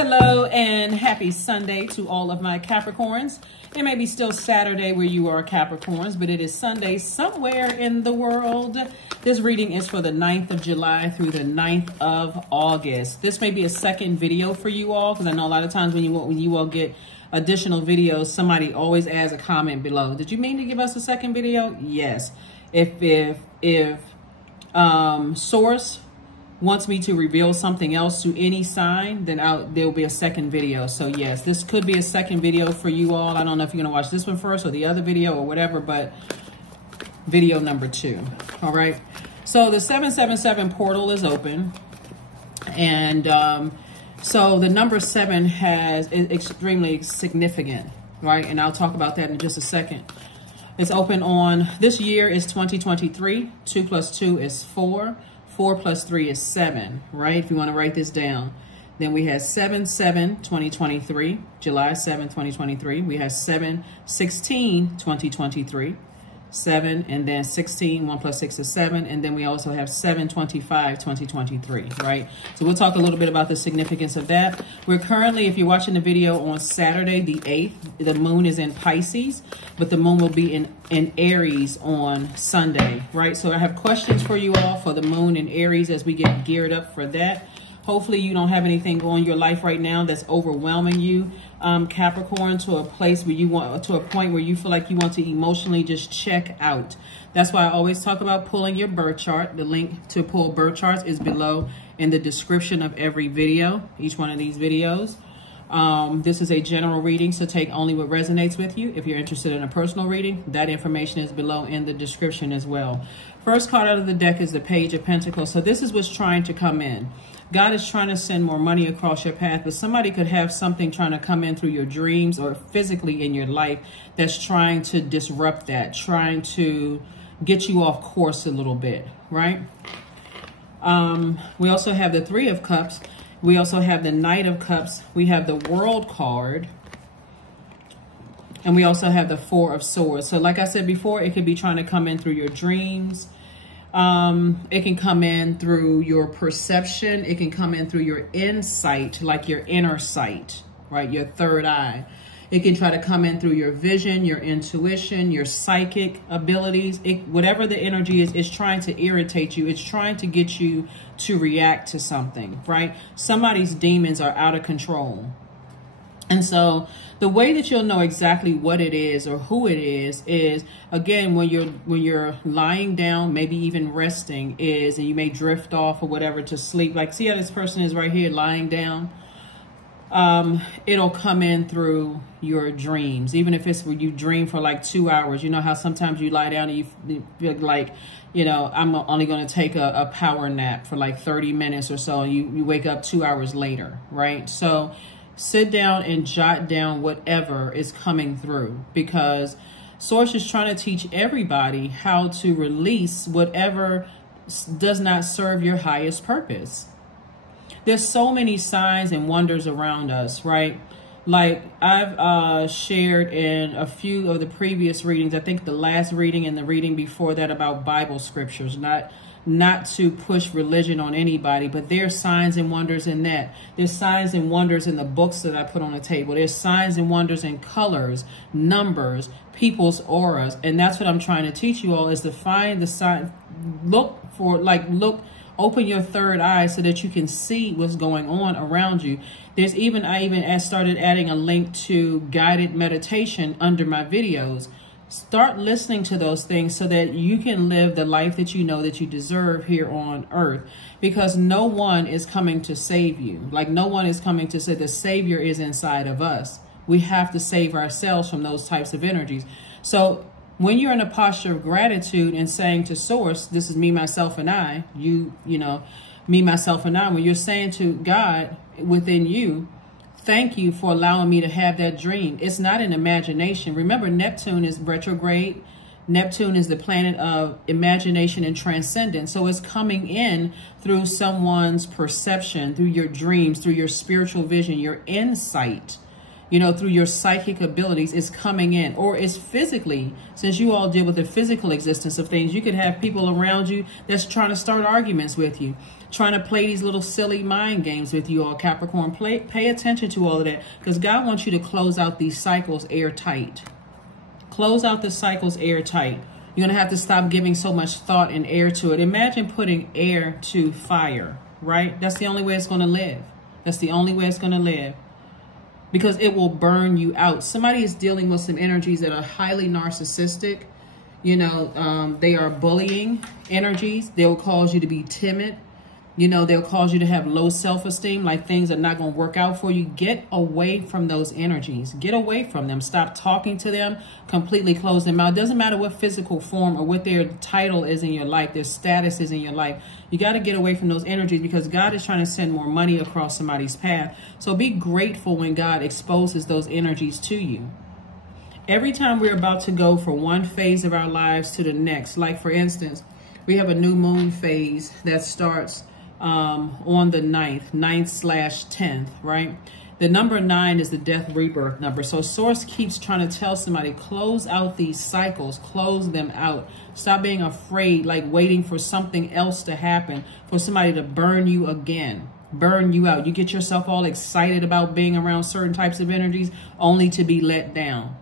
Hello and happy Sunday to all of my Capricorns. It may be still Saturday where you are Capricorns, but it is Sunday somewhere in the world. This reading is for the 9th of July through the 9th of August. This may be a second video for you all, because I know a lot of times when you all get additional videos, somebody always adds a comment below. Did you mean to give us a second video? Yes. If source wants me to reveal something else to any sign, then there'll be a second video. So yes, this could be a second video for you all. I don't know if you're gonna watch this one first or the other video or whatever, but video number 2. All right. So the 777 portal is open, and so the number 7 is extremely significant, right? And I'll talk about that in just a second. It's open on, this year is 2023. 2 plus 2 is 4. 4 plus 3 is 7, right? If you want to write this down. Then we have 7/7/2023, July 7, 2023. We have 7/16/2023, 7, and then 16, 1 plus 6 is 7. And then we also have 7/25/2023, right? So we'll talk a little bit about the significance of that. We're currently, if you're watching the video on Saturday, the 8th, the moon is in Pisces, but the moon will be in Aries on Sunday, right? So I have questions for you all for the moon in Aries as we get geared up for that. Hopefully you don't have anything going in your life right now that's overwhelming you, Capricorn, to a place where you want, to a point where you feel like you want to emotionally just check out. That's why I always talk about pulling your birth chart. The link to pull birth charts is below in the description of every video, each one of these videos. This is a general reading, so take only what resonates with you. If you're interested in a personal reading, that information is below in the description as well. First card out of the deck is the Page of Pentacles. So this is what's trying to come in. God is trying to send more money across your path, but somebody could have something trying to come in through your dreams or physically in your life that's trying to disrupt that, trying to get you off course a little bit, right? We also have the 3 of Cups. We also have the Knight of Cups. We have the World card. And we also have the 4 of Swords. So like I said before, it could be trying to come in through your dreams. It can come in through your perception. It can come in through your insight, like your inner sight, right? Your third eye. It can try to come in through your vision, your intuition, your psychic abilities. Whatever the energy is, it's trying to irritate you. It's trying to get you to react to something, right? Somebody's demons are out of control. And so the way that you'll know exactly what it is or who it is again, when you're lying down, maybe even resting, and you may drift off or whatever to sleep. Like, see how this person is right here lying down? It'll come in through your dreams, even if it's where you dream for like 2 hours. You know how sometimes you lie down and you feel like, you know, I'm only going to take a power nap for like 30 minutes or so. And you wake up 2 hours later, right? So sit down and jot down whatever is coming through, because Source is trying to teach everybody how to release whatever does not serve your highest purpose. There's so many signs and wonders around us, right? Like I've shared in a few of the previous readings, I think the last reading and the reading before that, about Bible scriptures, not to push religion on anybody, but there's signs and wonders in that. There's signs and wonders in the books that I put on the table. There's signs and wonders in colors, numbers, people's auras. And that's what I'm trying to teach you all, is to find the sign, open your third eye so that you can see what's going on around you. I even started adding a link to guided meditation under my videos. Start listening to those things so that you can live the life that you know that you deserve here on earth, because no one is coming to save you. Like, no one is coming to say the Savior is inside of us. We have to save ourselves from those types of energies. So when you're in a posture of gratitude and saying to Source, this is me, myself, and I, you know, me, myself, and I, when you're saying to God within you, thank you for allowing me to have that dream. It's not an imagination. Remember, Neptune is retrograde. Neptune is the planet of imagination and transcendence. So it's coming in through someone's perception, through your dreams, through your spiritual vision, your insight. you know, through your psychic abilities is coming in, or is physically, since you all deal with the physical existence of things, you could have people around you that's trying to start arguments with you, trying to play these little silly mind games with you all, Capricorn. Pay attention to all of that, because God wants you to close out these cycles airtight. Close out the cycles airtight. You're going to have to stop giving so much thought and air to it. Imagine putting air to fire, right? That's the only way it's going to live. That's the only way it's going to live. Because it will burn you out. Somebody is dealing with some energies that are highly narcissistic. You know, they are bullying energies. They'll cause you to be timid. You know, they'll cause you to have low self-esteem, like things are not going to work out for you. Get away from those energies. Get away from them. Stop talking to them. Completely close them out. It doesn't matter what physical form or what their title is in your life, their status is in your life. You got to get away from those energies, because God is trying to send more money across somebody's path. So be grateful when God exposes those energies to you. Every time we're about to go from one phase of our lives to the next, like for instance, we have a new moon phase that starts on the 9th/10th, right? The number 9 is the death rebirth number. So source keeps trying to tell somebody, close out these cycles, close them out. Stop being afraid, like waiting for something else to happen, for somebody to burn you again, burn you out. You get yourself all excited about being around certain types of energies only to be let down.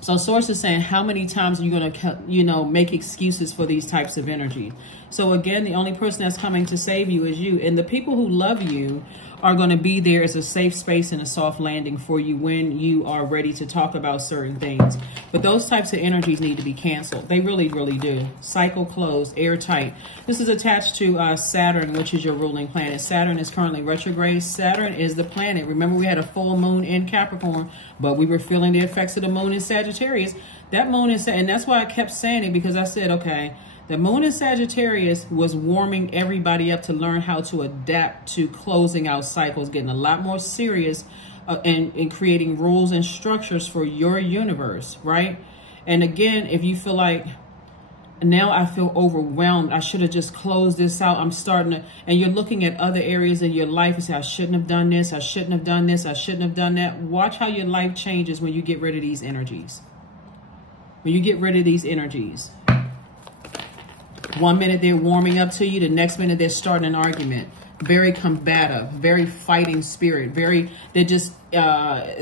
So source is saying, how many times are you going to, you know, make excuses for these types of energy? So again, the only person that's coming to save you is you. And the people who love you are going to be there as a safe space and a soft landing for you when you are ready to talk about certain things. But those types of energies need to be canceled. They really, really do. Cycle closed, airtight. This is attached to Saturn, which is your ruling planet. Saturn is currently retrograde. Saturn is the planet. Remember, we had a full moon in Capricorn, but we were feeling the effects of the moon in Sagittarius. That moon is, and that's why I kept saying it, because I said, okay, the moon in Sagittarius was warming everybody up to learn how to adapt to closing out cycles, getting a lot more serious and creating rules and structures for your universe, right? And again, if you feel like, now I feel overwhelmed, I should have just closed this out, I'm starting to, and you're looking at other areas in your life and say, I shouldn't have done this, I shouldn't have done this, I shouldn't have done that. Watch how your life changes when you get rid of these energies. When you get rid of these energies. 1 minute they're warming up to you, the next minute they're starting an argument. Very combative, very fighting spirit, they're just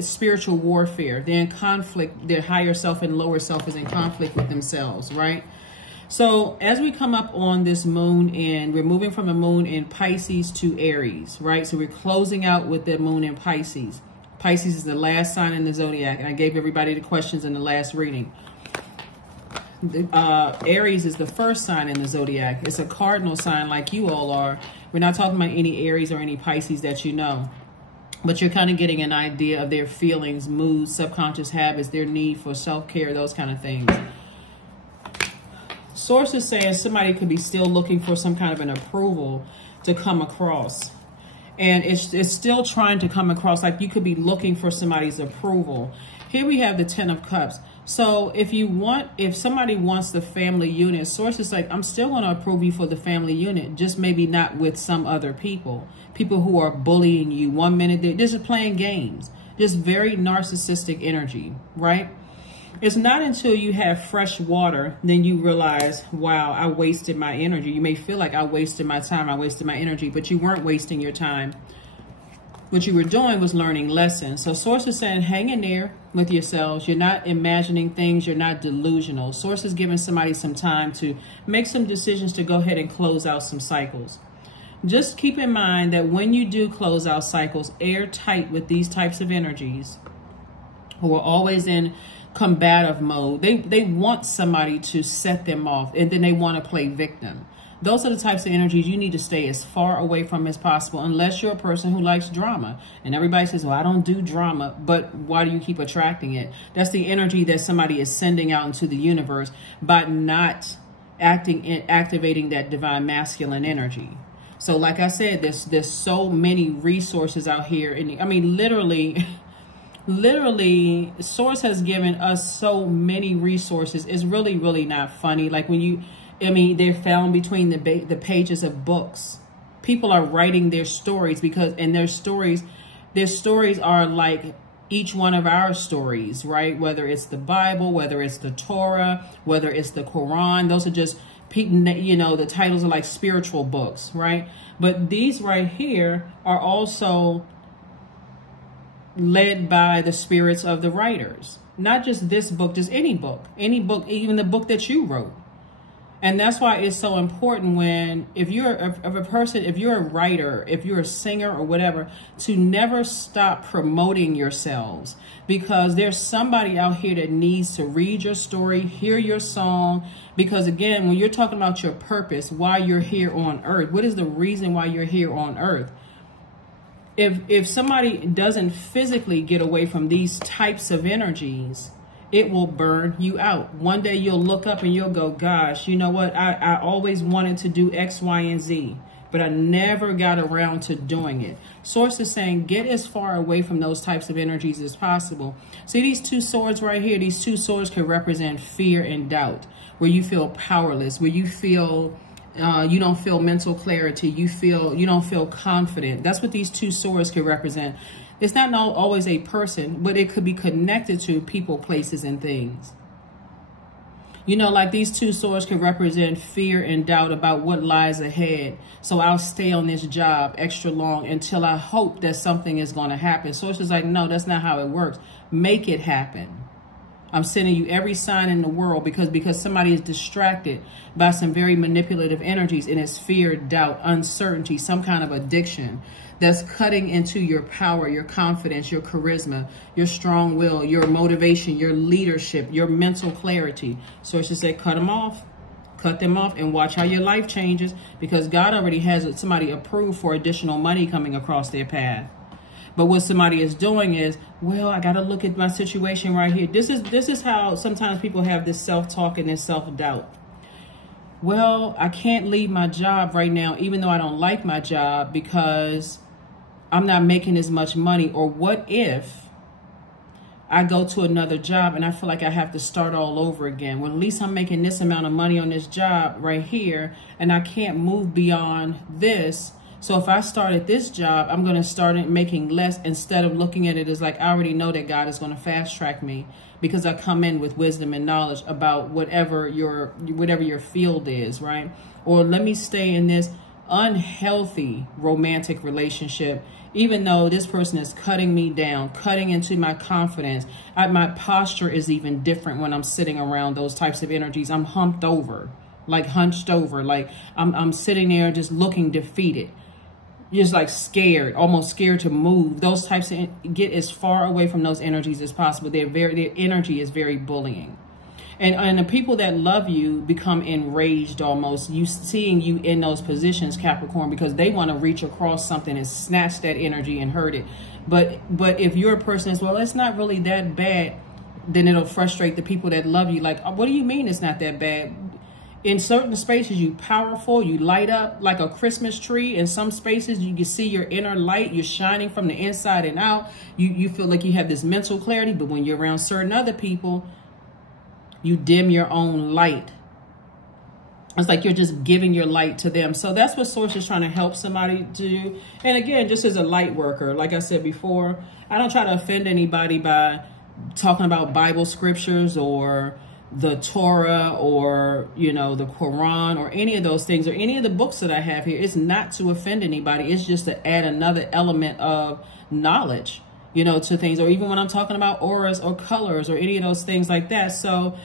spiritual warfare. They're in conflict. Their higher self and lower self is in conflict with themselves, right? So as we come up on this moon, and we're moving from the moon in Pisces to Aries, right? So we're closing out with the moon in Pisces. Pisces is the last sign in the zodiac, and I gave everybody the questions in the last reading. Aries is the first sign in the zodiac. It's a cardinal sign like you all are. We're not talking about any Aries or any Pisces that you know, but you're kind of getting an idea of their feelings, moods, subconscious habits, their need for self-care, those kind of things. Source is saying somebody could be still looking for some kind of an approval to come across. And it's still trying to come across, like you could be looking for somebody's approval. Here we have the 10 of Cups. So if somebody wants the family unit, source is like, I'm still going to approve you for the family unit, just maybe not with some other people. People who are bullying you. 1 minute they're just playing games. Just very narcissistic energy, right? It's not until you have fresh water, then you realize, wow, I wasted my energy. You may feel like I wasted my time, I wasted my energy, but you weren't wasting your time. What you were doing was learning lessons. So source is saying, hang in there with yourselves. You're not imagining things. You're not delusional. Source is giving somebody some time to make some decisions to go ahead and close out some cycles. Just keep in mind that when you do close out cycles, airtight with these types of energies who are always in combative mode, they want somebody to set them off, and then they want to play victim. Those are the types of energies you need to stay as far away from as possible, unless you're a person who likes drama. And everybody says, well, I don't do drama, but why do you keep attracting it? That's the energy that somebody is sending out into the universe by not activating that divine masculine energy. So like I said, there's so many resources out here. And I mean, literally, Source has given us so many resources. It's really, really not funny. Like when they're found between the pages of books. People are writing their stories and their stories are like each one of our stories, right? Whether it's the Bible, whether it's the Torah, whether it's the Quran, those are just, you know, the titles are like spiritual books, right? But these right here are also led by the spirits of the writers. Not just this book, just any book, even the book that you wrote. And that's why it's so important when, if you're a person, if you're a writer, if you're a singer or whatever, to never stop promoting yourselves, because there's somebody out here that needs to read your story, hear your song. Because again, when you're talking about your purpose, why you're here on earth, what is the reason why you're here on earth? If somebody doesn't physically get away from these types of energies, it will burn you out. One day you'll look up and you'll go, gosh, you know what? I always wanted to do X, Y, and Z, but I never got around to doing it. Source is saying, get as far away from those types of energies as possible. See these two swords right here? These two swords can represent fear and doubt, where you feel powerless, where you feel you don't feel mental clarity. You don't feel confident. That's what these two swords can represent. It's not always a person, but it could be connected to people, places, and things. You know, like these two swords can represent fear and doubt about what lies ahead. So I'll stay on this job extra long until I hope that something is going to happen. So it's just like, no, that's not how it works. Make it happen. I'm sending you every sign in the world because somebody is distracted by some very manipulative energies, and it's fear, doubt, uncertainty, some kind of addiction that's cutting into your power, your confidence, your charisma, your strong will, your motivation, your leadership, your mental clarity. So it's just say, cut them off, and watch how your life changes, because God already has somebody approved for additional money coming across their path. But what somebody is doing is, well, I got to look at my situation right here. This is how sometimes people have this self-talk and this self-doubt. Well, I can't leave my job right now, even though I don't like my job, because I'm not making as much money. Or what if I go to another job and I feel like I have to start all over again? Well, at least I'm making this amount of money on this job right here, and I can't move beyond this. So if I start at this job, I'm going to start making less, instead of looking at it as like, I already know that God is going to fast track me because I come in with wisdom and knowledge about whatever your field is, right? Or let me stay in this unhealthy romantic relationship, even though this person is cutting me down, cutting into my confidence. My posture is even different when I'm sitting around those types of energies. I'm hunched over, like I'm sitting there just looking defeated. Just like scared, almost scared to move. Those types of, get as far away from those energies as possible. Their energy is very bullying. And the people that love you become enraged almost, seeing you in those positions, Capricorn, because they want to reach across something and snatch that energy and hurt it. But if you're a person as well, it's not really that bad, then it'll frustrate the people that love you. Like, what do you mean it's not that bad? In certain spaces, you powerful, you light up like a Christmas tree. In some spaces, you can see your inner light. You're shining from the inside and out. You feel like you have this mental clarity. But when you're around certain other people, you dim your own light. It's like you're just giving your light to them. So that's what Source is trying to help somebody to do. And again, just as a light worker, like I said before, I don't try to offend anybody by talking about Bible scriptures or the Torah or, you know, the Quran or any of those things or any of the books that I have here. It's not to offend anybody. It's just to add another element of knowledge, you know, to things. Or even when I'm talking about auras or colors or any of those things like that. So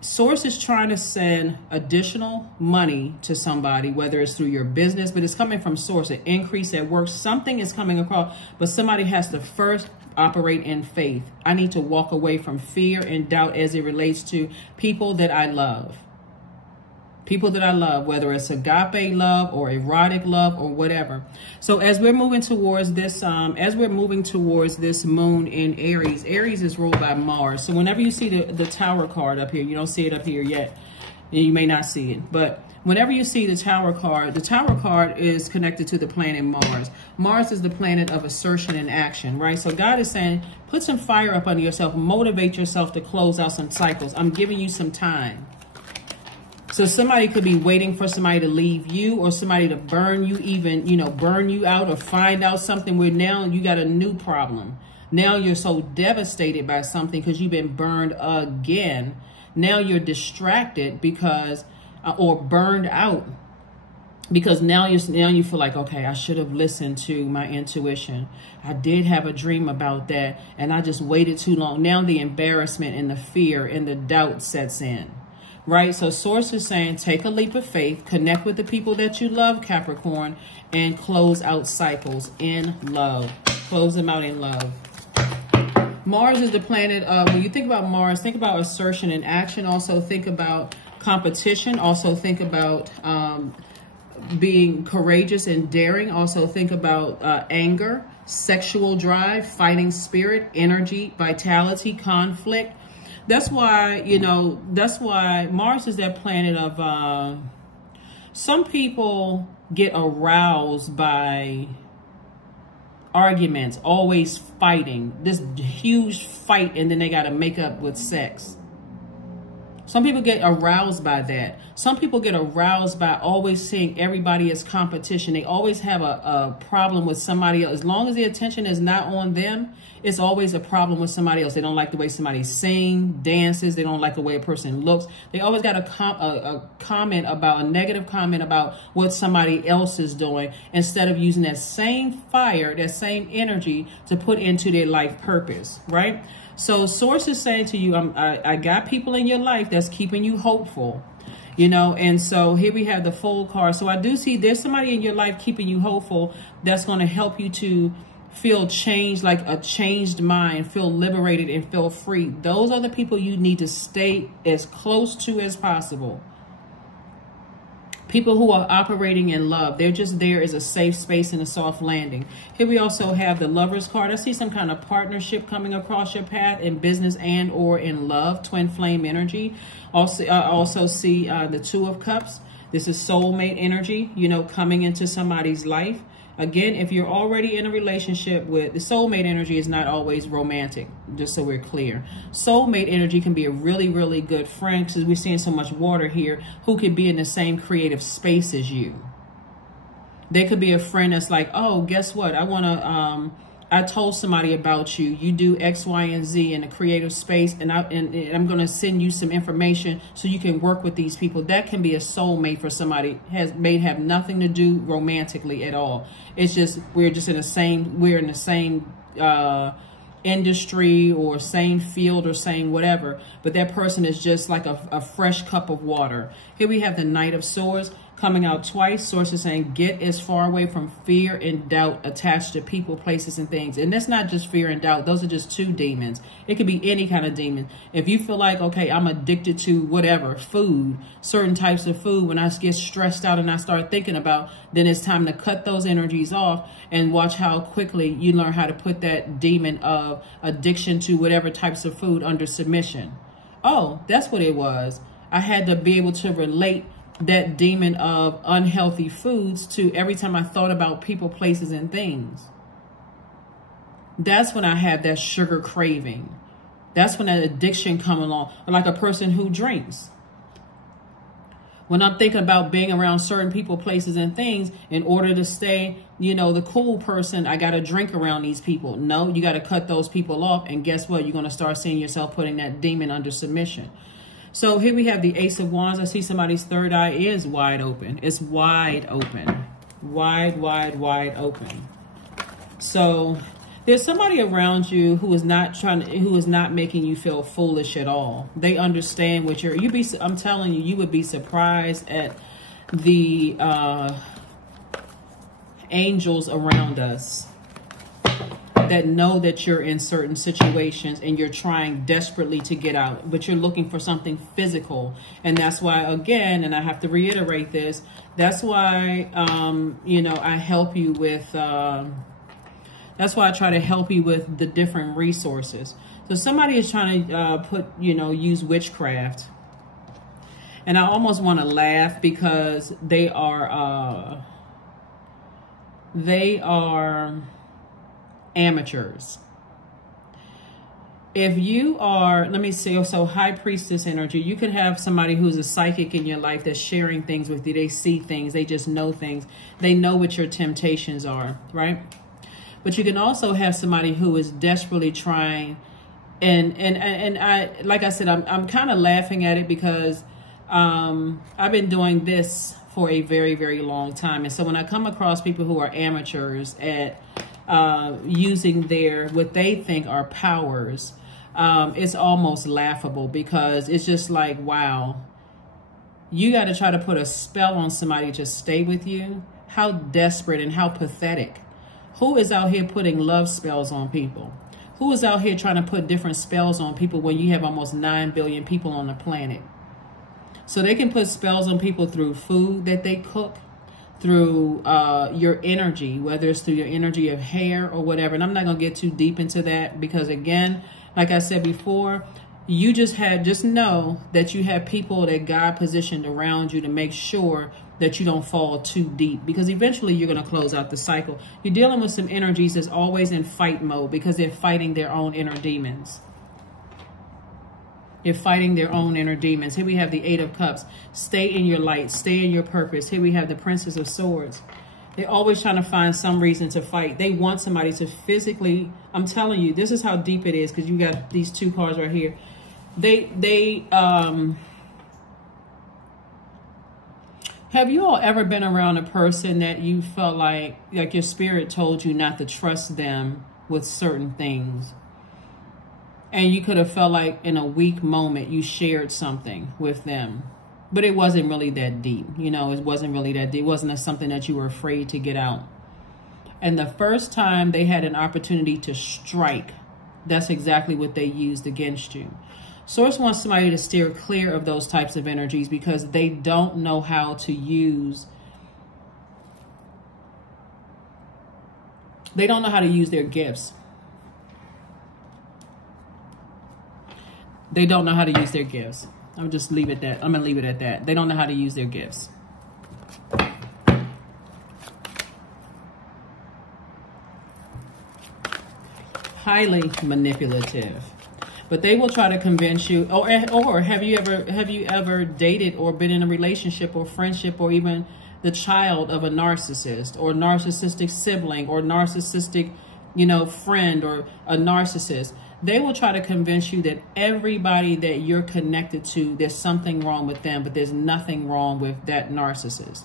Source is trying to send additional money to somebody, whether it's through your business, but it's coming from Source, an increase at work. Something is coming across, but somebody has to first operate in faith. I need to walk away from fear and doubt as it relates to people that I love. People that I love, whether it's agape love or erotic love or whatever. So as we're moving towards this, moon in Aries, Aries is ruled by Mars. So whenever you see the Tower card up here, you don't see it up here yet. You may not see it, but whenever you see the Tower card is connected to the planet Mars. Mars is the planet of assertion and action, right? So God is saying, put some fire up under yourself, motivate yourself to close out some cycles. I'm giving you some time. So somebody could be waiting for somebody to leave you or somebody to burn you, even, you know, burn you out or find out something where now you got a new problem. Now you're so devastated by something because you've been burned again. Now you're distracted because, or burned out, because now you feel like, okay, I should have listened to my intuition. I did have a dream about that, and I just waited too long. Now the embarrassment and the fear and the doubt sets in, right? So Source is saying, take a leap of faith, connect with the people that you love, Capricorn, and close out cycles in love. Close them out in love. Mars is the planet of, when you think about Mars, think about assertion and action. Also think about competition. Also think about being courageous and daring. Also think about anger, sexual drive, fighting spirit, energy, vitality, conflict. That's why, you know, that's why Mars is that planet of, some people get aroused by arguments, always fighting, this huge fight, and then they got to make up with sex. Some people get aroused by that. Some people get aroused by always seeing everybody as competition. They always have a problem with somebody else. As long as the attention is not on them, it's always a problem with somebody else. They don't like the way somebody sings, dances. They don't like the way a person looks. They always got a comment about, a negative comment about what somebody else is doing, instead of using that same fire, that same energy to put into their life purpose, right? So Source is saying to you, I got people in your life that's keeping you hopeful, you know. And so here we have the Fool card. So I do see there's somebody in your life keeping you hopeful that's going to help you to feel changed, like a changed mind, feel liberated and feel free. Those are the people you need to stay as close to as possible. People who are operating in love. They're just there as a safe space and a soft landing. Here we also have the Lovers card. I see some kind of partnership coming across your path in business and or in love. Twin flame energy. Also, I also see the Two of Cups. This is soulmate energy, you know, coming into somebody's life. Again, if you're already in a relationship with, the soulmate energy is not always romantic, just so we're clear. Soulmate energy can be a really, really good friend, because we're seeing so much water here, who could be in the same creative space as you. They could be a friend that's like, oh, guess what? I told somebody about you. You do X, Y, and Z in a creative space, and I'm going to send you some information so you can work with these people. That can be a soulmate for somebody. May have nothing to do romantically at all. It's just we're in the same industry or same field or same whatever. But that person is just like a fresh cup of water. Here we have the Knight of Swords coming out twice. Source is saying, get as far away from fear and doubt attached to people, places, and things. And that's not just fear and doubt. Those are just two demons. It could be any kind of demon. If you feel like, okay, I'm addicted to whatever, food, certain types of food, when I get stressed out and I start thinking about, then it's time to cut those energies off and watch how quickly you learn how to put that demon of addiction to whatever types of food under submission. Oh, that's what it was. I had to be able to relate that demon of unhealthy foods to every time I thought about people, places, and things. That's when I have that sugar craving. That's when that addiction come along. Or like a person who drinks. When I'm thinking about being around certain people, places, and things, in order to stay, you know, the cool person, I got to drink around these people. No, you got to cut those people off. And guess what? You're going to start seeing yourself putting that demon under submission. So here we have the Ace of Wands. I see somebody's third eye is wide open. It's wide open. Wide, wide, wide open. So there's somebody around you who is not making you feel foolish at all. They understand what I'm telling you, you would be surprised at the angels around us that know that you're in certain situations and you're trying desperately to get out, but you're looking for something physical. And that's why, again, and I have to reiterate this, that's why, you know, I help you with, that's why I try to help you with the different resources. So somebody is trying to use witchcraft. And I almost want to laugh because they are amateurs. If you are, let me see, so high priestess energy, you could have somebody who's a psychic in your life that's sharing things with you. They see things, they just know things. They know what your temptations are, right? But you can also have somebody who is desperately trying. And I, like I said, I'm kind of laughing at it because I've been doing this for a very, very long time. And so when I come across people who are amateurs at using what they think are powers, it's almost laughable, because it's just like, wow, you got to try to put a spell on somebody to stay with you. How desperate and how pathetic. Who is out here putting love spells on people? Who is out here trying to put different spells on people when you have almost 9 billion people on the planet? So they can put spells on people through food that they cook, through your energy, whether it's through your energy of hair or whatever. And I'm not going to get too deep into that because, again, like I said before, you just know that you have people that God positioned around you to make sure that you don't fall too deep, because eventually you're going to close out the cycle. You're dealing with some energies that's always in fight mode because they're fighting their own inner demons. You're fighting their own inner demons. Here we have the 8 of Cups. Stay in your light. Stay in your purpose. Here we have the Princess of Swords. They're always trying to find some reason to fight. They want somebody to physically, I'm telling you, this is how deep it is, because you got these 2 cards right here. Have you all ever been around a person that you felt like your spirit told you not to trust them with certain things? And you could have felt like in a weak moment you shared something with them, but it wasn't really that deep. You know, it wasn't really that deep. It wasn't something that you were afraid to get out. And the first time they had an opportunity to strike, that's exactly what they used against you. Source wants somebody to steer clear of those types of energies because they don't know how to use. They don't know how to use their gifts. They don't know how to use their gifts. I'll just leave it that. I'm going to leave it at that. They don't know how to use their gifts. Highly manipulative. But they will try to convince you, or have you ever dated or been in a relationship or friendship or even the child of a narcissist or narcissistic sibling or narcissistic, friend or a narcissist? They will try to convince you that everybody that you're connected to, there's something wrong with them, but there's nothing wrong with that narcissist.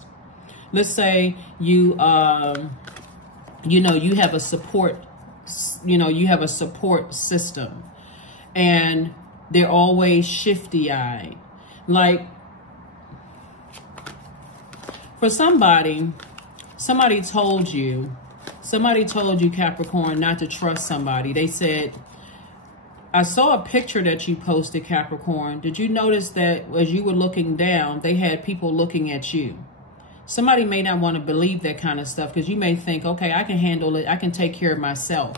Let's say you have a support, you have a support system. And they're always shifty-eyed. Like, for somebody told you, Capricorn, not to trust somebody. They said, I saw a picture that you posted, Capricorn. Did you notice that as you were looking down, they had people looking at you? Somebody may not want to believe that kind of stuff because you may think, okay, I can handle it. I can take care of myself.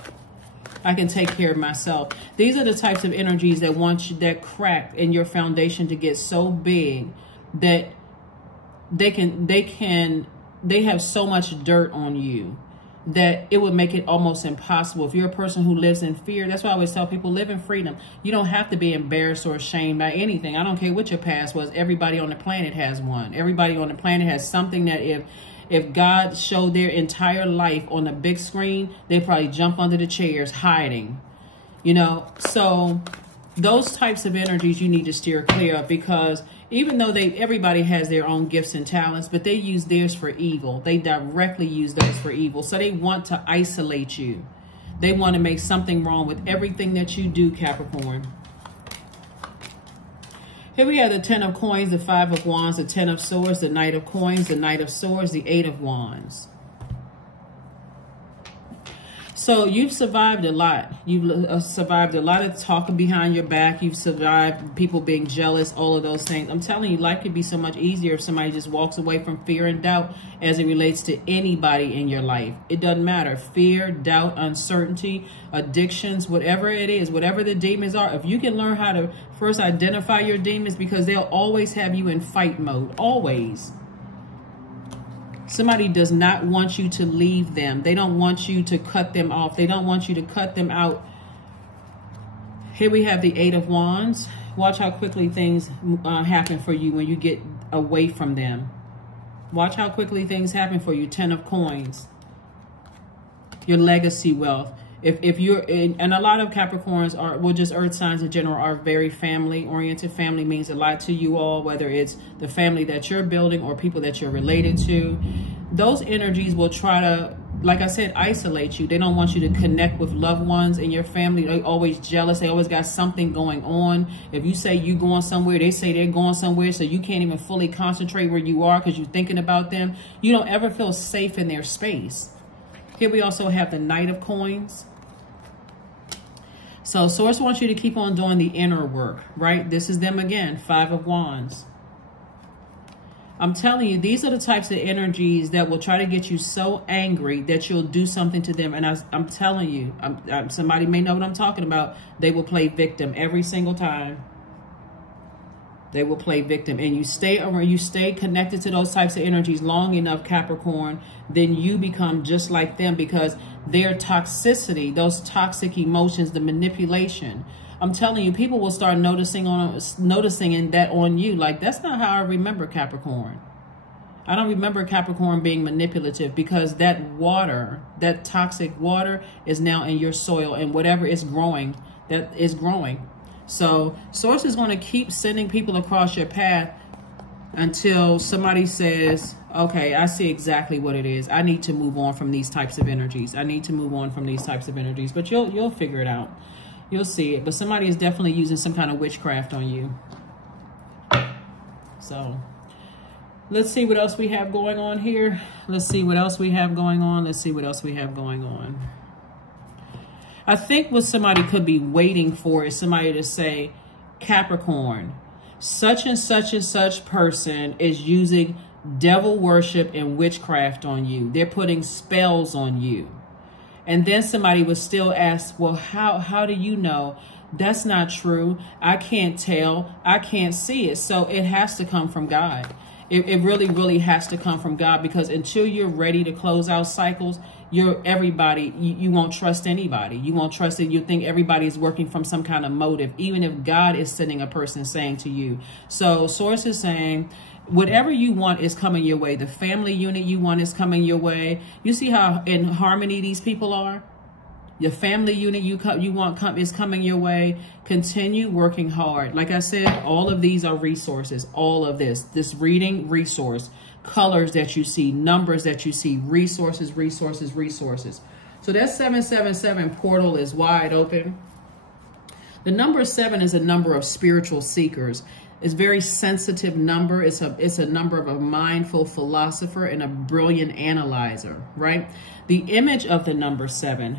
These are the types of energies that want you, that crack in your foundation to get so big that they have so much dirt on you that it would make it almost impossible. If you're a person who lives in fear, that's why I always tell people, live in freedom. You don't have to be embarrassed or ashamed by anything. I don't care what your past was. Everybody on the planet has one. Everybody on the planet has something that if God showed their entire life on the big screen, they'd probably jump under the chairs hiding, So those types of energies you need to steer clear of, because even though everybody has their own gifts and talents, but they use theirs for evil. They directly use theirs for evil. So they want to isolate you. They want to make something wrong with everything that you do, Capricorn. Here we have the 10 of Coins, the 5 of Wands, the 10 of Swords, the Knight of Coins, the Knight of Swords, the 8 of Wands. So you've survived a lot. You've survived a lot of talking behind your back. You've survived people being jealous, all of those things. I'm telling you, life could be so much easier if somebody just walks away from fear and doubt as it relates to anybody in your life. It doesn't matter. Fear, doubt, uncertainty, addictions, whatever it is, whatever the demons are. If you can learn how to first identify your demons, because they'll always have you in fight mode. Always. Somebody does not want you to leave them. They don't want you to cut them off. They don't want you to cut them out. Here we have the 8 of Wands. Watch how quickly things happen for you when you get away from them. Watch how quickly things happen for you. 10 of Coins. your legacy wealth. If you're in, and a lot of Capricorns are, well, just earth signs in general are very family oriented. Family means a lot to you all, whether it's the family that you're building or people that you're related to. Those energies will try to, like I said, isolate you. They don't want you to connect with loved ones in your family. They're always jealous. They always got something going on. If you say you going somewhere, they say they're going somewhere, so you can't even fully concentrate where you are because you're thinking about them. You don't ever feel safe in their space. Here we also have the Knight of Coins. So Source wants you to keep on doing the inner work, right? This is them again, 5 of Wands. I'm telling you, these are the types of energies that will try to get you so angry that you'll do something to them. And I'm telling you, somebody may know what I'm talking about. They will play victim every single time. They will play victim. And you stay connected to those types of energies long enough, Capricorn, then you become just like them, because their toxicity, those toxic emotions, the manipulation, I'm telling you, people will start noticing in that on you. Like, that's not how I remember Capricorn. I don't remember Capricorn being manipulative, because that water, that toxic water, is now in your soil, and whatever is growing, that is growing. So Source is going to keep sending people across your path until somebody says, okay, I see exactly what it is. I need to move on from these types of energies. I need to move on from these types of energies. But you'll figure it out. You'll see it. But somebody is definitely using some kind of witchcraft on you. So let's see what else we have going on here. Let's see what else we have going on. Let's see what else we have going on. I think what somebody could be waiting for is somebody to say, Capricorn, such and such person is using devil worship and witchcraft on you. They're putting spells on you. And then somebody would still ask, well, how do you know? That's not true. I can't tell. I can't see it. So it has to come from God. It really, really has to come from God, because until you're ready to close out cycles, you won't trust anybody. You won't trust it. You think everybody is working from some kind of motive, even if God is sending a person saying to you. So Source is saying, whatever you want is coming your way. The family unit you want is coming your way. You see how in harmony these people are? Your family unit you want is coming your way. Continue working hard. Like I said, all of these are resources. All of this reading, resource, colors that you see, numbers that you see, resources, resources, resources. So that 777 portal is wide open. The number 7 is a number of spiritual seekers. It's a very sensitive number. It's a number of a mindful philosopher and a brilliant analyzer, right? The image of the number 7,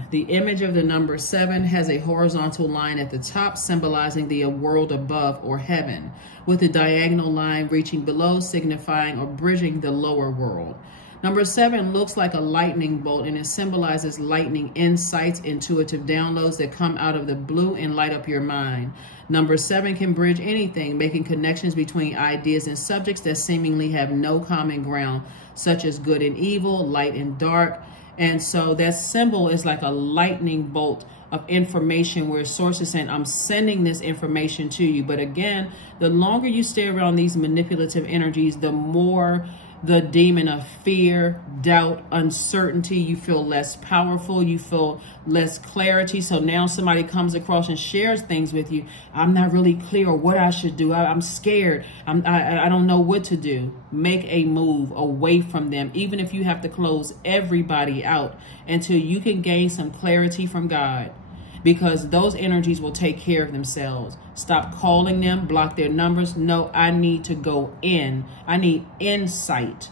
has a horizontal line at the top symbolizing the world above, or heaven, with a diagonal line reaching below signifying or bridging the lower world. Number 7 looks like a lightning bolt, and it symbolizes lightning insights, intuitive downloads that come out of the blue and light up your mind. Number 7 can bridge anything, making connections between ideas and subjects that seemingly have no common ground, such as good and evil, light and dark. And so that symbol is like a lightning bolt of information, where Source is saying, I'm sending this information to you. But again, the longer you stay around these manipulative energies, the more the demon of fear, doubt, uncertainty, you feel less powerful, you feel less clarity. So now somebody comes across and shares things with you. I'm not really clear what I should do. I'm scared. I don't know what to do. Make a move away from them, even if you have to close everybody out until you can gain some clarity from God, because those energies will take care of themselves. Stop calling them, block their numbers. No, I need to go in. I need insight.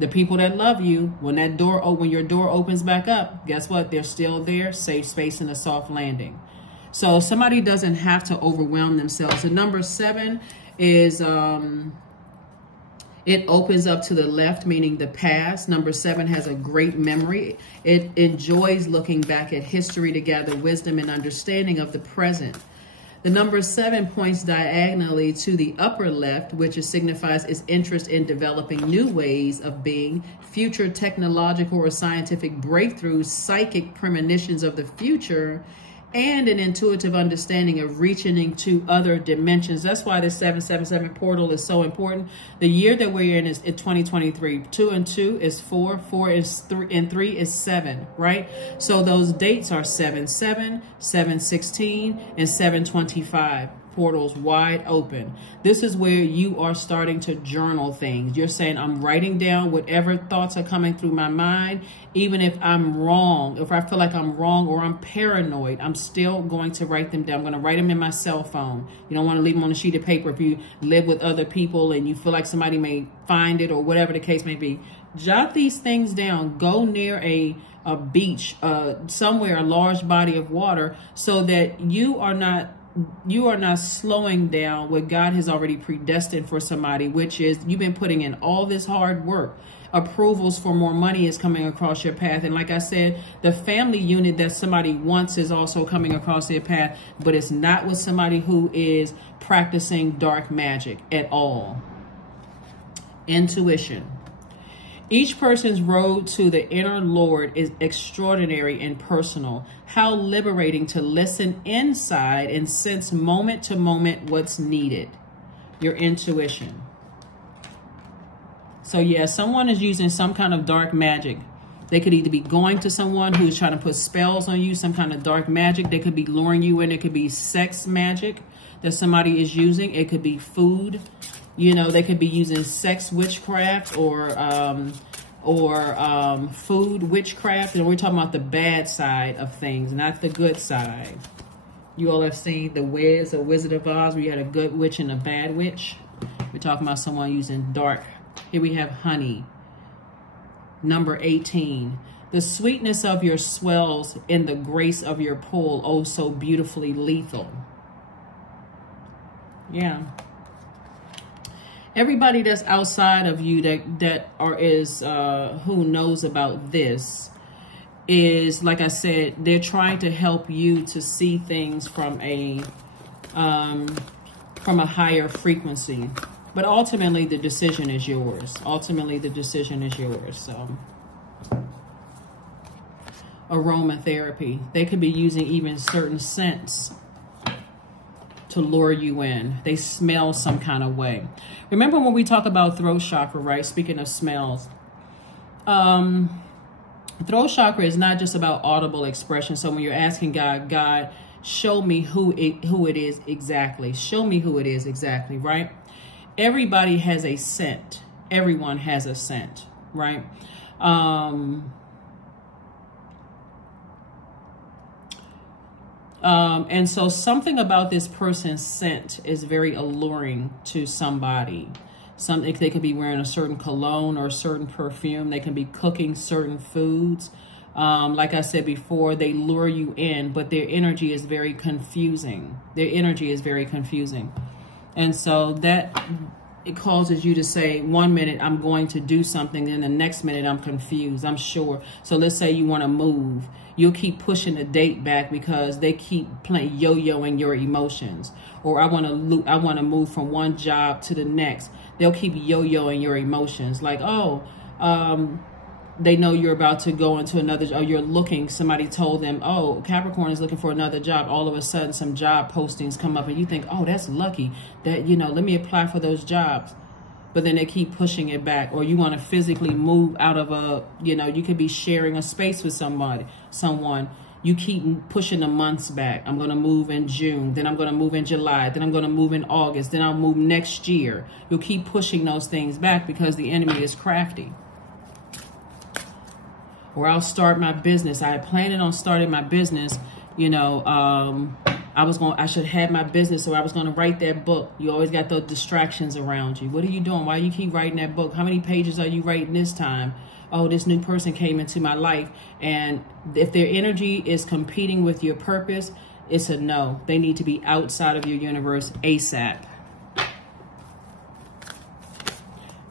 The people that love you, when your door opens back up, guess what? They're still there, safe space and a soft landing. So somebody doesn't have to overwhelm themselves. The number 7 is, it opens up to the left, meaning the past. Number 7 has a great memory. It enjoys looking back at history to gather wisdom and understanding of the present. The number 7 points diagonally to the upper left, which signifies its interest in developing new ways of being, future technological or scientific breakthroughs, psychic premonitions of the future, and an intuitive understanding of reaching into other dimensions. That's why the 777 portal is so important. The year that we're in is 2023. 2 and 2 is 4. 4 is 3, and 3 is 7, right? So those dates are 7/7, 7/16, and 7/25. Portals wide open. This is where you are starting to journal things. You're saying, I'm writing down whatever thoughts are coming through my mind. Even if I'm wrong, if I feel like I'm wrong or I'm paranoid, I'm still going to write them down. I'm going to write them in my cell phone. You don't want to leave them on a sheet of paper if you live with other people and you feel like somebody may find it or whatever the case may be. Jot these things down. Go near a beach, somewhere, a large body of water, so that you are not slowing down what God has already predestined for somebody, which is you've been putting in all this hard work. Approvals for more money is coming across your path. And like I said, the family unit that somebody wants is also coming across their path, but it's not with somebody who is practicing dark magic at all. Intuition. Each person's road to the inner Lord is extraordinary and personal. How liberating to listen inside and sense moment to moment what's needed. Your intuition. So yeah, someone is using some kind of dark magic. They could either be going to someone who's trying to put spells on you, some kind of dark magic. They could be luring you in. It could be sex magic that somebody is using. It could be food. You know, they could be using sex witchcraft or food witchcraft. And we're talking about the bad side of things, not the good side. You all have seen The Wiz or Wizard of Oz, where you had a good witch and a bad witch. We're talking about someone using dark. Here we have honey. Number 18. The sweetness of your swells in the grace of your pull, oh so beautifully lethal. Yeah. Everybody that's outside of you who knows about this is, like I said, they're trying to help you to see things from a higher frequency. But ultimately, the decision is yours. Ultimately, the decision is yours. So, aromatherapy. They could be using even certain scents to lure you in. They smell some kind of way. Remember when we talk about throat chakra, right? Speaking of smells. Throat chakra is not just about audible expression. So when you're asking God, show me who it is exactly. Show me who it is exactly, right? Everybody has a scent. Everyone has a scent, right? And so something about this person's scent is very alluring to somebody. They could be wearing a certain cologne or a certain perfume. They can be cooking certain foods. Like I said before, they lure you in, but their energy is very confusing. Their energy is very confusing. And so it causes you to say, 1 minute I'm going to do something, then the next minute I'm confused, I'm sure. So let's say you want to move. You'll keep pushing the date back because they keep playing yo-yoing your emotions. Or I want to move from one job to the next. They'll keep yo-yoing your emotions. Like, they know you're about to go into another, or you're looking, somebody told them, oh, Capricorn is looking for another job. All of a sudden, some job postings come up and you think, oh, that's lucky that, let me apply for those jobs. But then they keep pushing it back. Or you want to physically move out of you could be sharing a space with someone. You keep pushing the months back. I'm going to move in June. Then I'm going to move in July. Then I'm going to move in August. Then I'll move next year. You'll keep pushing those things back because the enemy is crafty. Or I'll start my business. I had planned on starting my business. I should have my business, so I was going to write that book. You always got those distractions around you. What are you doing? Why do you keep writing that book? How many pages are you writing this time? Oh, this new person came into my life. And if their energy is competing with your purpose, it's a no. They need to be outside of your universe ASAP.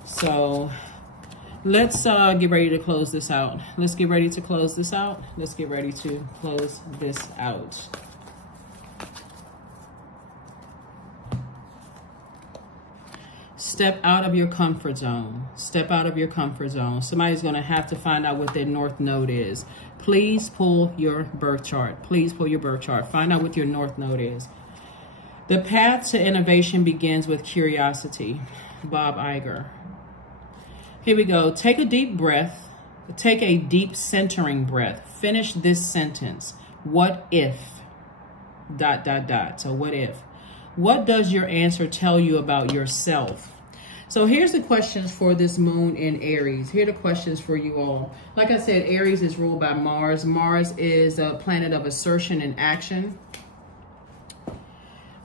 So let's get ready to close this out. Let's get ready to close this out. Let's get ready to close this out. Step out of your comfort zone. Step out of your comfort zone. Somebody's going to have to find out what their north node is. Please pull your birth chart. Please pull your birth chart. Find out what your north node is. The path to innovation begins with curiosity. Bob Iger. Here we go. Take a deep breath. Take a deep centering breath. Finish this sentence. What if? ... So what if? What does your answer tell you about yourself? So here's the questions for this moon in Aries. Here are the questions for you all. Like I said, Aries is ruled by Mars. Mars is a planet of assertion and action.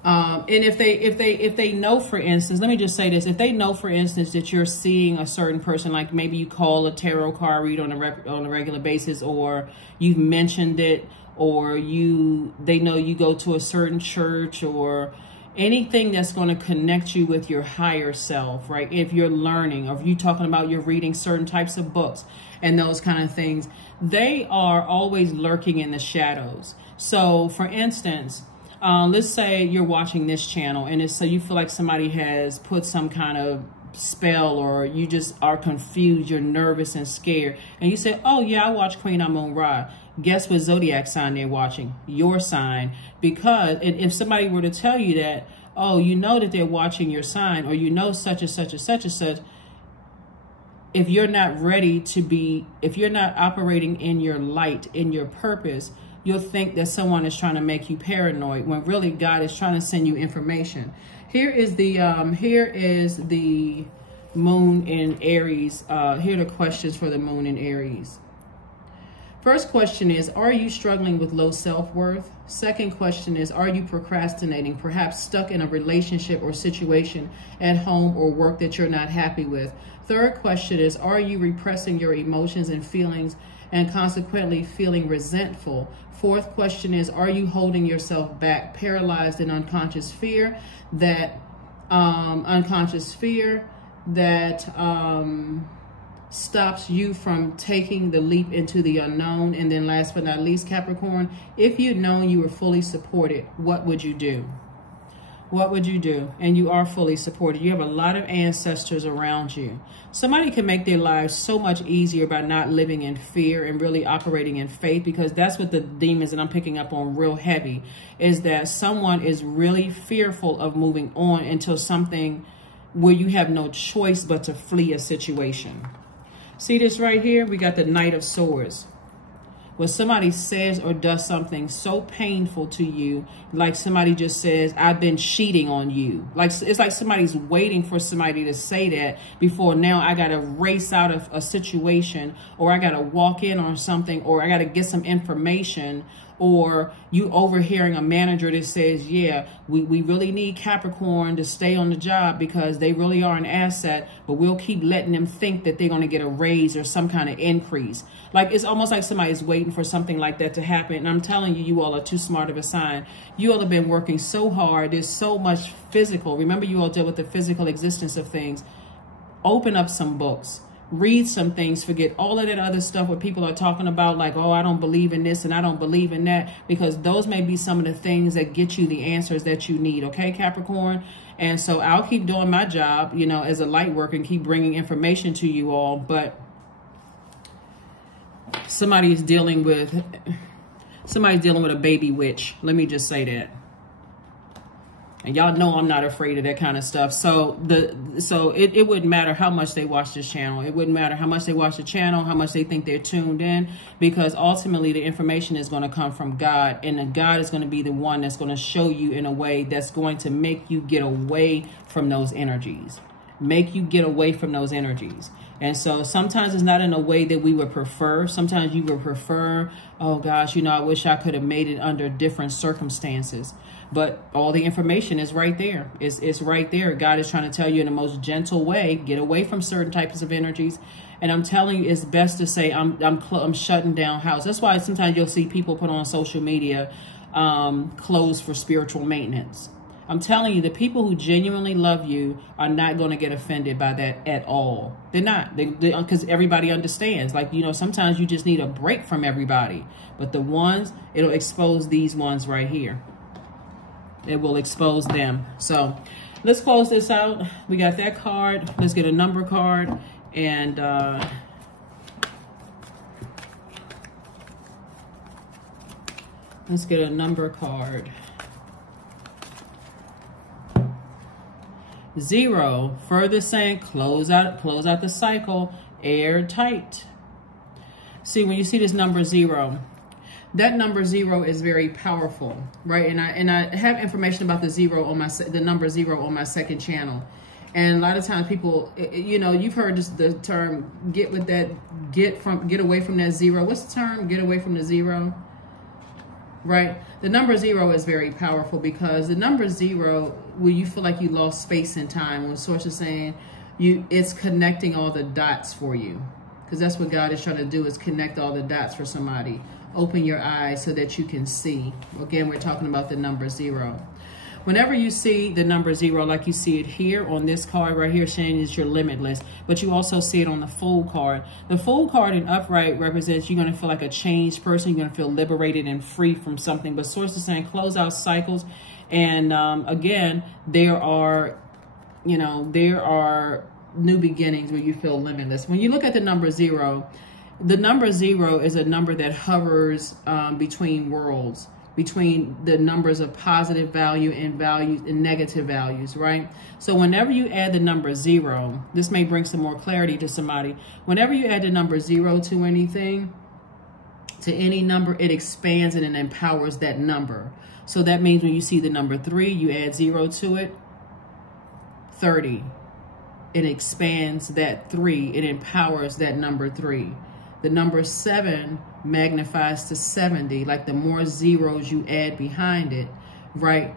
And if they know, for instance, let me just say this. If they know, for instance, that you're seeing a certain person, like maybe you call a tarot card read on a regular basis, or you've mentioned it, or they know you go to a certain church, or anything that's going to connect you with your higher self, right? If you're learning, or if you're talking about you're reading certain types of books and those kind of things, they are always lurking in the shadows. So for instance, let's say you're watching this channel and it's so you feel like somebody has put some kind of spell, or you just are confused, you're nervous and scared, and you say, oh yeah, I watch Queen Amun Ra. Guess what zodiac sign they're watching? Your sign. Because if somebody were to tell you that, oh, you know that they're watching your sign, or you know such and such and such and such, if you're not ready to be, if you're not operating in your light, in your purpose, you'll think that someone is trying to make you paranoid, when really God is trying to send you information. Here is the moon in Aries. Here are the questions for the moon in Aries. First question is, are you struggling with low self-worth? Second question is, are you procrastinating, perhaps stuck in a relationship or situation at home or work that you're not happy with? Third question is, are you repressing your emotions and feelings and consequently feeling resentful? Fourth question is, are you holding yourself back, paralyzed in unconscious fear that stops you from taking the leap into the unknown? And then last but not least, Capricorn, if you'd known you were fully supported, what would you do? What would you do? And you are fully supported. You have a lot of ancestors around you. Somebody can make their lives so much easier by not living in fear and really operating in faith, because that's what the demons that I'm picking up on real heavy is, that someone is really fearful of moving on until something where you have no choice but to flee a situation. See this right here? We got the Knight of Swords. When somebody says or does something so painful to you, like somebody just says, I've been cheating on you. Like, it's like somebody's waiting for somebody to say that before now I got to race out of a situation, or I got to walk in on something, or I got to get some information, or you overhearing a manager that says, yeah, we really need Capricorn to stay on the job because they really are an asset, but we'll keep letting them think that they're going to get a raise or some kind of increase. Like, it's almost like somebody's waiting for something like that to happen. And I'm telling you, you all are too smart of a sign. You all have been working so hard. There's so much physical. Remember, you all deal with the physical existence of things. Open up some books. Read some things. Forget all of that other stuff where people are talking about, like, oh, I don't believe in this and I don't believe in that, because those may be some of the things that get you the answers that you need. Okay, Capricorn? And so I'll keep doing my job, you know, as a light worker, and keep bringing information to you all. But somebody's dealing with a baby witch. Let me just say that. And y'all know I'm not afraid of that kind of stuff. So it wouldn't matter how much they watch this channel. It wouldn't matter how much they watch the channel, how much they think they're tuned in, because ultimately the information is going to come from God, and the God is going to be the one that's going to show you in a way that's going to make you get away from those energies. Make you get away from those energies. And so sometimes it's not in a way that we would prefer. Sometimes you would prefer, oh gosh, you know, I wish I could have made it under different circumstances. But all the information is right there. It's right there. God is trying to tell you in the most gentle way, get away from certain types of energies. And I'm telling you, it's best to say, I'm shutting down house. That's why sometimes you'll see people put on social media clothes for spiritual maintenance. I'm telling you, the people who genuinely love you are not going to get offended by that at all. They're not. Because everybody understands. Like, you know, sometimes you just need a break from everybody. But the ones, it'll expose these ones right here. It will expose them. So let's close this out. We got that card. Let's get a number card. And let's get a number card. 0, further saying close out the cycle, airtight. See, when you see this number 0, that number 0 is very powerful, right? And I have information about the number 0 on my second channel. And a lot of times people, you know, you've heard the term get away from that 0. What's the term? Get away from the 0. Right? The number 0 is very powerful because the number 0, where you feel like you lost space and time, when Source is saying it's connecting all the dots for you. Because that's what God is trying to do, is connect all the dots for somebody. Open your eyes so that you can see. Again, we're talking about the number 0. Whenever you see the number 0, like you see it here on this card right here, saying is you're limitless, but you also see it on the Fool card. The Fool card in upright represents you're going to feel like a changed person. You're going to feel liberated and free from something. But Source is saying close out cycles. And again, there are new beginnings where you feel limitless. When you look at the number 0 is a number that hovers between worlds, between the numbers of positive value and negative values, right? So whenever you add the number 0, this may bring some more clarity to somebody. Whenever you add the number 0 to anything, to any number, it expands and it empowers that number. So that means when you see the number 3, you add 0 to it, 30. It expands that 3. It empowers that number 3. The number 7 magnifies to 70. Like the more zeros you add behind it, right?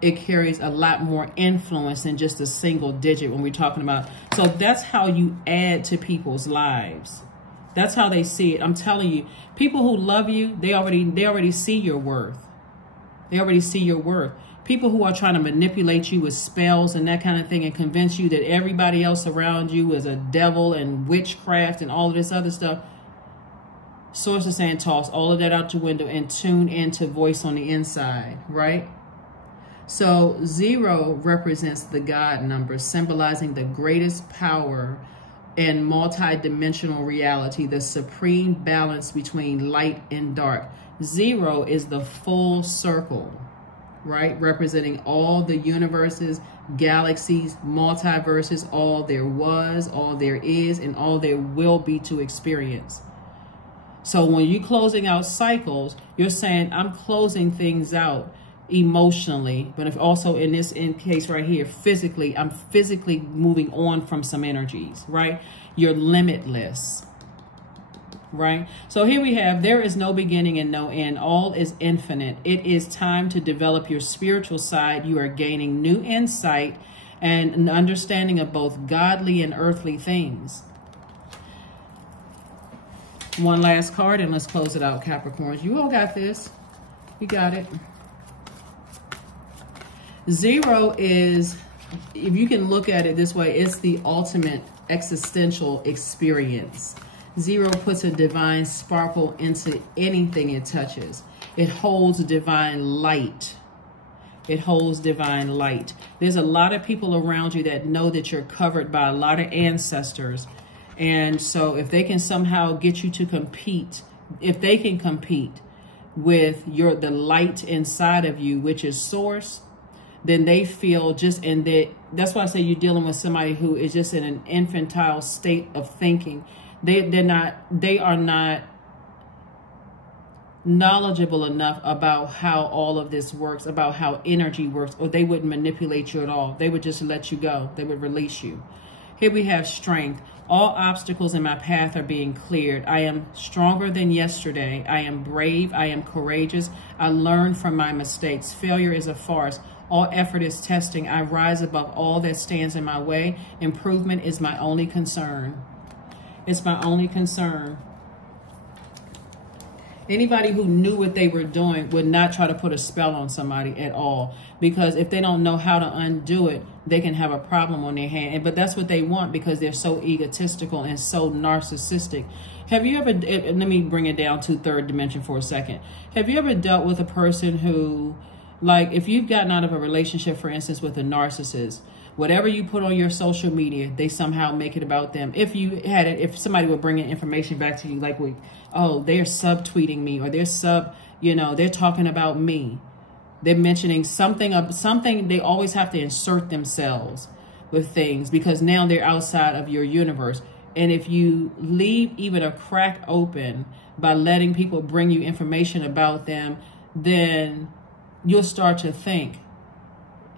It carries a lot more influence than just a single digit when we're talking about. So that's how you add to people's lives. That's how they see it. I'm telling you, people who love you, they already see your worth. They already see your worth. People who are trying to manipulate you with spells and that kind of thing and convince you that everybody else around you is a devil and witchcraft and all of this other stuff. Source is saying toss all of that out your window and tune into voice on the inside, right? So 0 represents the God number, symbolizing the greatest power and multi-dimensional reality, the supreme balance between light and dark. 0 is the full circle, right? Representing all the universes, galaxies, multiverses, all there was, all there is, and all there will be to experience. So when you're closing out cycles, you're saying, I'm closing things out emotionally, but if also in this case right here, physically, I'm physically moving on from some energies, right? You're limitless. Right? So here we have, there is no beginning and no end. All is infinite. It is time to develop your spiritual side. You are gaining new insight and an understanding of both godly and earthly things. One last card and let's close it out, Capricorns. You all got this. You got it. 0 is, if you can look at it this way, it's the ultimate existential experience. 0 puts a divine sparkle into anything it touches. It holds divine light. It holds divine light. There's a lot of people around you that know that you're covered by a lot of ancestors. And so if they can somehow get you to compete, if they can compete with the light inside of you, which is Source, then they feel just in that. That's why I say you're dealing with somebody who is just in an infantile state of thinking. They are not knowledgeable enough about how all of this works, about how energy works, or they wouldn't manipulate you at all. They would just let you go. They would release you. Here we have strength. All obstacles in my path are being cleared. I am stronger than yesterday. I am brave. I am courageous. I learn from my mistakes. Failure is a farce. All effort is testing. I rise above all that stands in my way. Improvement is my only concern. It's my only concern. Anybody who knew what they were doing would not try to put a spell on somebody at all. Because if they don't know how to undo it, they can have a problem on their hand. But that's what they want because they're so egotistical and so narcissistic. Have you ever, let me bring it down to third dimension for a second. Have you ever dealt with a person who Like if you've gotten out of a relationship, for instance, with a narcissist, whatever you put on your social media, they somehow make it about them. If you had it, if somebody would bring in information back to you, like, oh, they're subtweeting me, or they're talking about me. They're mentioning something. They always have to insert themselves with things because now they're outside of your universe. And if you leave even a crack open by letting people bring you information about them, then you'll start to think,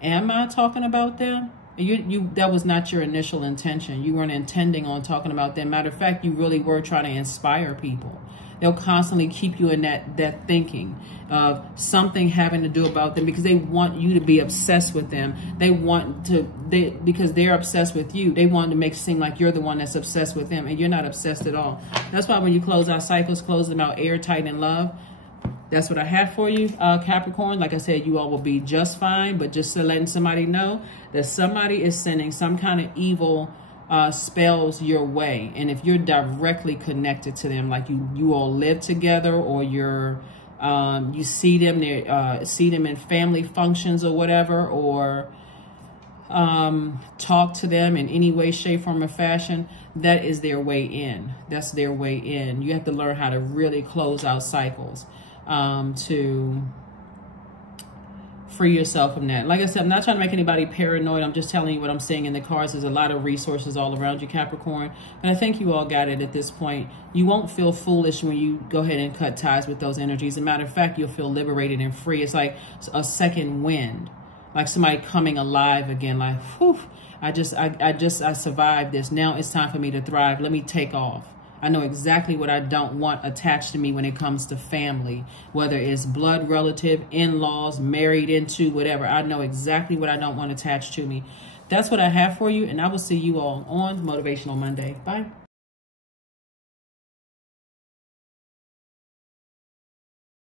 am I talking about them? That was not your initial intention. You weren't intending on talking about them. Matter of fact, you really were trying to inspire people. They'll constantly keep you in that thinking of something having to do about them because they want you to be obsessed with them. Because they're obsessed with you. They want to make it seem like you're the one that's obsessed with them, and you're not obsessed at all. That's why when you close out cycles, close them out airtight in love. That's what I have for you, Capricorn. Like I said, you all will be just fine, but just to letting somebody know that somebody is sending some kind of evil spells your way. And if you're directly connected to them, like you all live together, or you see them in family functions or whatever, or talk to them in any way, shape, form, or fashion, that is their way in. That's their way in. You have to learn how to really close out cycles to free yourself from that. Like I said, I'm not trying to make anybody paranoid. I'm just telling you what I'm seeing in the cards. There's a lot of resources all around you, Capricorn. And I think you all got it at this point. You won't feel foolish when you go ahead and cut ties with those energies. As a matter of fact, you'll feel liberated and free. It's like a second wind, like somebody coming alive again. Like, whew, I survived this. Now it's time for me to thrive. Let me take off. I know exactly what I don't want attached to me when it comes to family, whether it's blood relative, in-laws, married into, whatever. I know exactly what I don't want attached to me. That's what I have for you, and I will see you all on Motivational Monday. Bye.